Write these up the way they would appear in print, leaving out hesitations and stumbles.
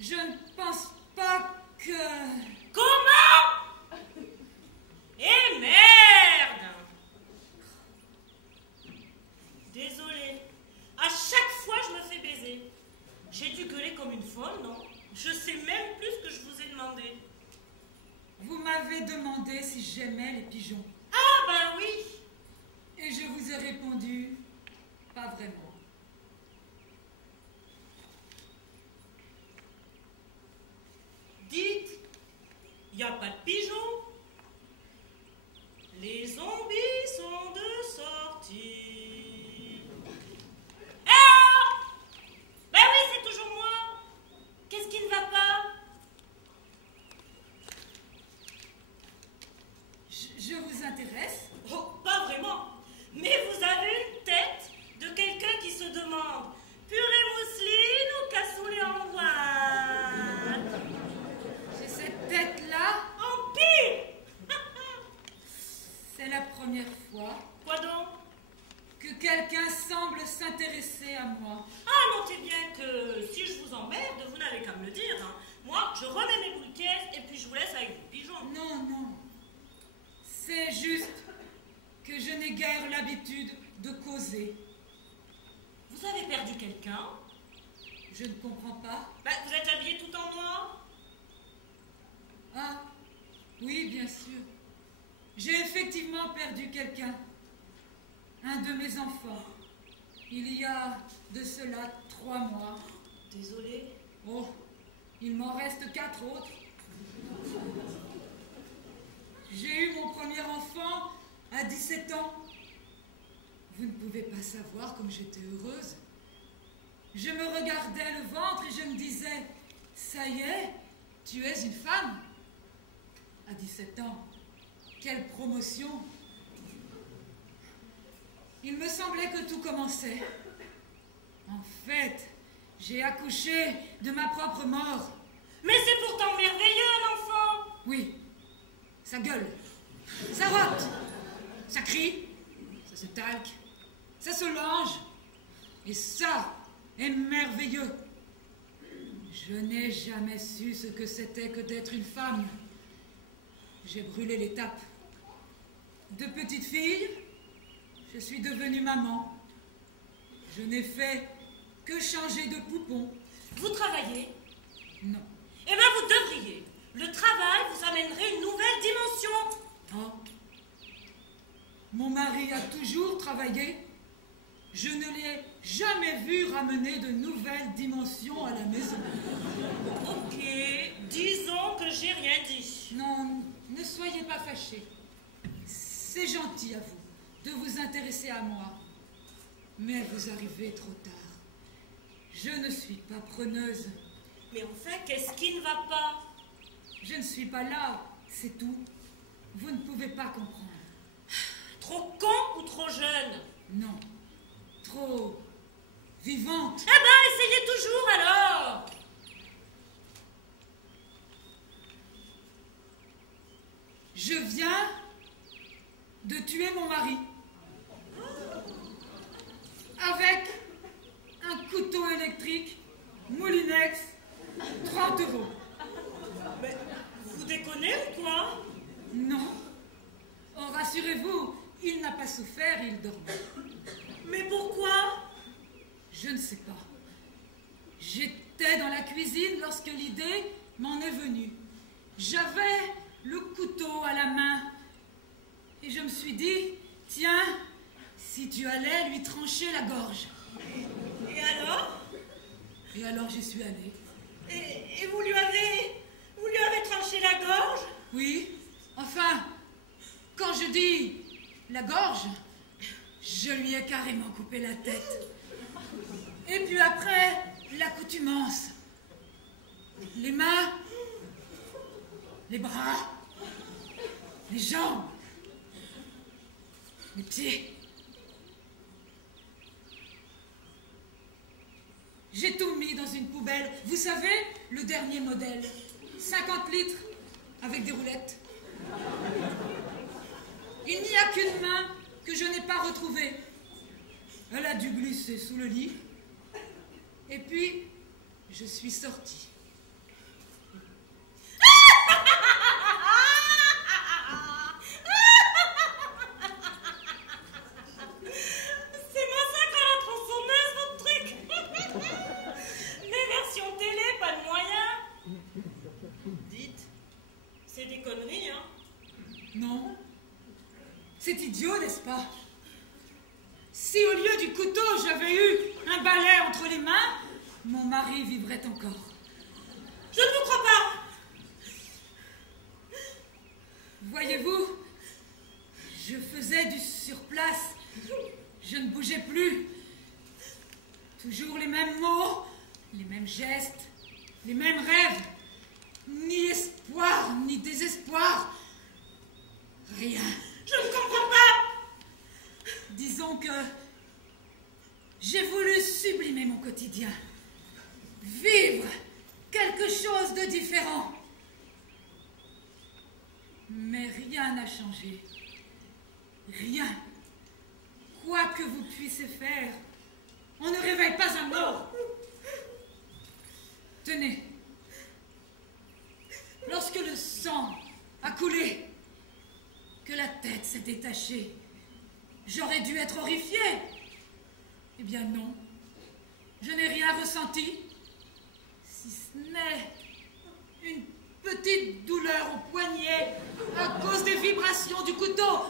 Je ne pense pas que... Comment? Eh merde! Désolée. À chaque fois, je me fais baiser. J'ai dû gueuler comme une folle, non? Je sais même plus ce que je vous ai demandé. Vous m'avez demandé si j'aimais les pigeons. Ah, ben oui! Et je vous ai répondu, pas vraiment. Dites, il n'y a pas de pigeons? Les zombies sont de sortie. Eh oh! Ben oui, c'est toujours moi! Qu'est-ce qui ne va pas? Je vous intéresse? Oh, pas vraiment. Mais vous avez une tête de quelqu'un qui se demande purée mousseline ou cassoulet en boîte? J'ai cette tête-là. En pire! C'est la première fois Quoi donc? que quelqu'un semble s'intéresser à moi. Ah, notez bien que si je vous emmerde, vous n'avez qu'à me le dire. Hein. Moi, je remets mes boules de caisse et puis je vous laisse avec vos pigeons. Non, non. C'est juste que je n'ai guère l'habitude de causer. Vous avez perdu quelqu'un? Je ne comprends pas. Ben, vous êtes habillé tout en noir? Ah, oui, bien sûr. J'ai effectivement perdu quelqu'un. Un de mes enfants. Il y a de cela 3 mois. Désolée. Oh, il m'en reste 4 autres. J'ai eu mon premier enfant à 17 ans. Vous ne pouvez pas savoir comme j'étais heureuse. Je me regardais le ventre et je me disais, ça y est, tu es une femme. À 17 ans, quelle promotion! Il me semblait que tout commençait. En fait, j'ai accouché de ma propre mort. Mais c'est pourtant merveilleux, un enfant! Oui, ça gueule, ça rote, ça crie, ça se talque, ça se lange. Et ça est merveilleux. Je n'ai jamais su ce que c'était que d'être une femme. J'ai brûlé l'étape. De petite fille, je suis devenue maman. Je n'ai fait que changer de poupon. Vous travaillez? Non. Eh bien, vous devriez. Le travail vous amènerait une nouvelle dimension. Oh. Mon mari a toujours travaillé. Je ne l'ai jamais vu ramener de nouvelles dimensions à la maison. Ok, disons que j'ai rien dit. Non, ne soyez pas fâchés. C'est gentil à vous de vous intéresser à moi. Mais vous arrivez trop tard. Je ne suis pas preneuse. Mais enfin, qu'est-ce qui ne va pas? Je ne suis pas là, c'est tout. Vous ne pouvez pas comprendre. Trop con ou trop jeune? Non, trop vivante. Eh ben, essayez toujours alors. Je viens de tuer mon mari. Avec un couteau électrique Moulinex, 30 €. Mais vous déconnez ou quoi? Non. Oh, rassurez-vous, il n'a pas souffert, il dormait. Mais pourquoi? Je ne sais pas. J'étais dans la cuisine lorsque l'idée m'en est venue. J'avais le couteau à la main. Et je me suis dit, tiens, si tu allais lui trancher la gorge. Et alors? Et alors j'y suis allée. Et vous lui avez tranché la gorge? Oui, enfin, quand je dis la gorge, je lui ai carrément coupé la tête. Et puis après, l'accoutumance. Les mains, les bras, les jambes, les pieds. J'ai tout mis dans une poubelle. Vous savez, le dernier modèle. 50 litres avec des roulettes. Il n'y a qu'une main que je n'ai pas retrouvée. Elle a dû glisser sous le lit. Et puis, je suis sortie. C'est des conneries, hein. Non. C'est idiot, n'est-ce pas? Si au lieu du couteau, j'avais eu un balai entre les mains, mon mari vivrait encore. Je ne vous crois pas. Voyez-vous, je faisais du surplace. Je ne bougeais plus. Toujours les mêmes mots, les mêmes gestes, les mêmes rêves. Ni espoir, ni désespoir. Rien. Je ne comprends pas. Disons que j'ai voulu sublimer mon quotidien. Vivre quelque chose de différent. Mais rien n'a changé. Rien. Quoi que vous puissiez faire, on ne réveille pas un mort. Tenez. Lorsque le sang a coulé, que la tête s'est détachée, j'aurais dû être horrifiée. Eh bien non, je n'ai rien ressenti, si ce n'est une petite douleur au poignet à cause des vibrations du couteau.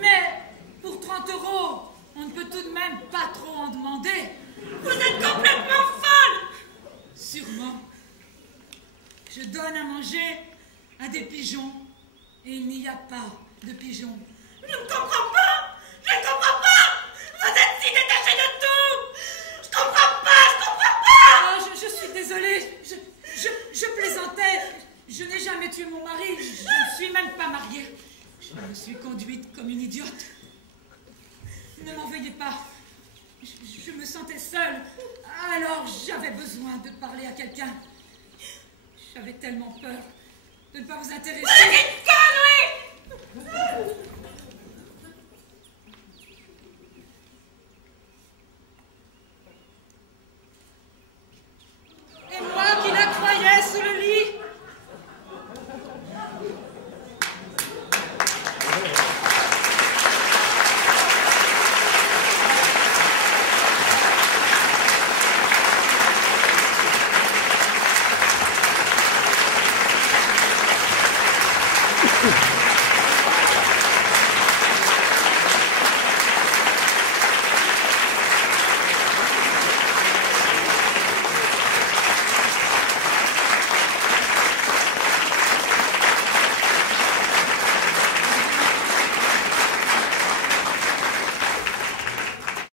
Mais pour 30 €, on ne peut tout de même pas trop en demander. Vous êtes complètement folle. Sûrement. Je donne à manger à des pigeons et il n'y a pas de pigeons. Je ne comprends pas. Je ne comprends pas. Vous êtes si détaché de tout. Je comprends pas. Je comprends pas. Oh, je suis désolée. Je plaisantais. Je n'ai jamais tué mon mari. Je ne suis même pas mariée. Je me suis conduite comme une idiote. Ne m'en veuillez pas. Je me sentais seule. Alors j'avais besoin de parler à quelqu'un. J'avais tellement peur de ne pas vous intéresser. Vous êtes une conne, oui.